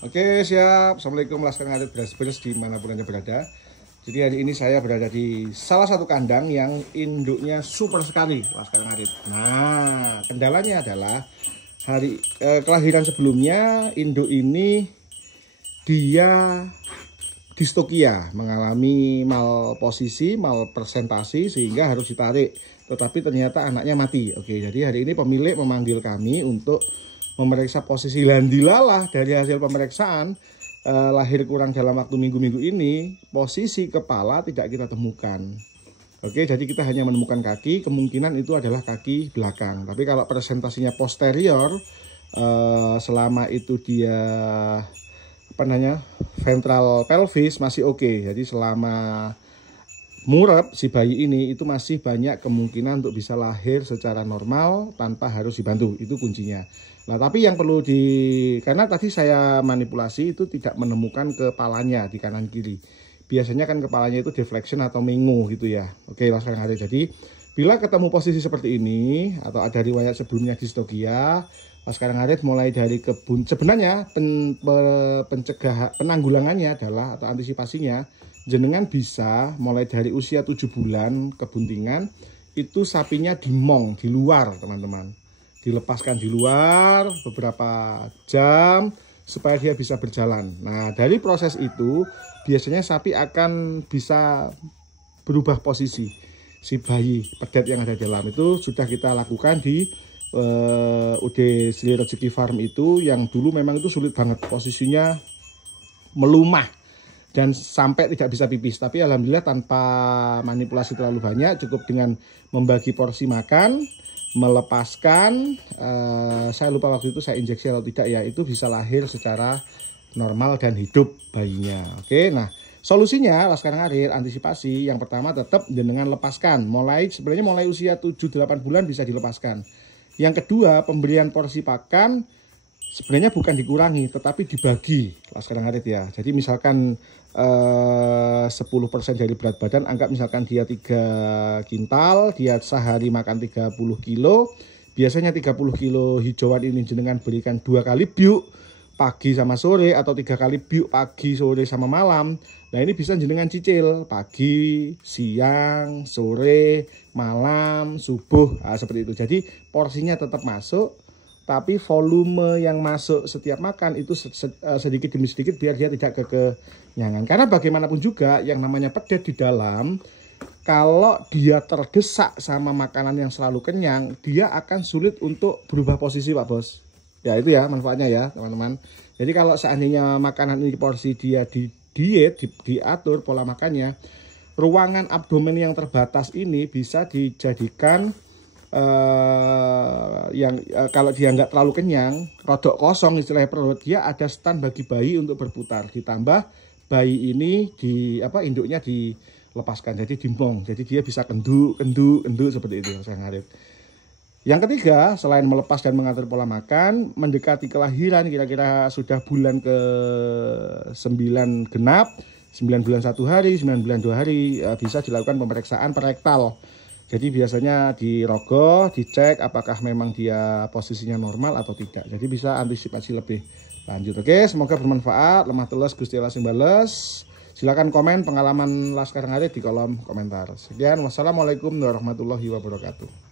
Oke, siap. Assalamualaikum Laskar Ngarit beres-beres dimanapun Anda berada. Jadi hari ini saya berada di salah satu kandang yang induknya super sekali Laskar Ngarit. Nah, kendalanya adalah kelahiran sebelumnya induk ini dia distokia, mengalami malposisi, malpresentasi sehingga harus ditarik. Tetapi ternyata anaknya mati. Oke, jadi hari ini pemilik memanggil kami untuk memeriksa posisi landilalah. Dari hasil pemeriksaan lahir kurang dalam waktu minggu-minggu ini, posisi kepala tidak kita temukan. Oke, jadi kita hanya menemukan kaki, kemungkinan itu adalah kaki belakang. Tapi kalau presentasinya posterior, selama itu dia ventral pelvis masih oke. Jadi selama murab si bayi ini itu masih banyak kemungkinan untuk bisa lahir secara normal tanpa harus dibantu. Itu kuncinya. Nah, tapi yang perlu karena tadi saya manipulasi itu tidak menemukan kepalanya di kanan kiri. Biasanya kan kepalanya itu deflection atau mengu gitu ya. Oke, Laskar Ngarit. Jadi bila ketemu posisi seperti ini atau ada riwayat sebelumnya distokia, Laskar Ngarit mulai dari sebenarnya penanggulangannya adalah atau antisipasinya, jenengan bisa mulai dari usia 7 bulan kebuntingan itu sapinya dimong di luar, teman-teman. Dilepaskan di luar beberapa jam supaya dia bisa berjalan. Nah, dari proses itu biasanya sapi akan bisa berubah posisi. Si bayi pedet yang ada di dalam itu sudah kita lakukan di UD Sri Rezeki Farm itu, yang dulu memang itu sulit banget, posisinya melumah dan sampai tidak bisa pipis. Tapi alhamdulillah tanpa manipulasi terlalu banyak, cukup dengan membagi porsi makan, melepaskan, saya lupa waktu itu saya injeksi atau tidak ya, itu bisa lahir secara normal dan hidup bayinya. Oke, nah solusinya Laskar Ngarit antisipasi yang pertama tetap dengan lepaskan, sebenarnya mulai usia 7-8 bulan bisa dilepaskan. Yang kedua, pemberian porsi pakan sebenarnya bukan dikurangi tetapi dibagi, Laskar Ngarit ya. Jadi misalkan 10% dari berat badan, anggap misalkan dia 3 kintal, dia sehari makan 30 kilo, biasanya 30 kilo hijauan ini jenengan berikan 2 kali biuk pagi sama sore atau 3 kali biuk pagi, sore sama malam. Nah, ini bisa jenengan cicil pagi, siang, sore, malam, subuh, seperti itu. Jadi porsinya tetap masuk, tapi volume yang masuk setiap makan itu sedikit demi sedikit biar dia tidak kekenyangan. Karena bagaimanapun juga yang namanya pedet di dalam, kalau dia terdesak sama makanan yang selalu kenyang, dia akan sulit untuk berubah posisi, Pak Bos. Ya itu ya manfaatnya ya teman-teman. Jadi kalau seandainya makanan ini porsi dia diatur pola makannya, ruangan abdomen yang terbatas ini bisa dijadikan kalau dia nggak terlalu kenyang, rodok kosong istilahnya perut, dia ada stand bagi bayi untuk berputar. Ditambah bayi ini induknya dilepaskan, jadi dimong, jadi dia bisa kenduk seperti itu, Laskar Ngarit. Yang ketiga, selain melepas dan mengatur pola makan, mendekati kelahiran kira-kira sudah bulan ke 9 genap, 9 bulan 1 hari, 9 bulan 2 hari, bisa dilakukan pemeriksaan perektal. Jadi biasanya dirogoh, dicek apakah memang dia posisinya normal atau tidak. Jadi bisa antisipasi lebih lanjut. Oke, semoga bermanfaat. Lemah telus Gusti Allah sing bales. Silakan komen pengalaman Laskar Ngarit di kolom komentar. Sekian, wassalamualaikum warahmatullahi wabarakatuh.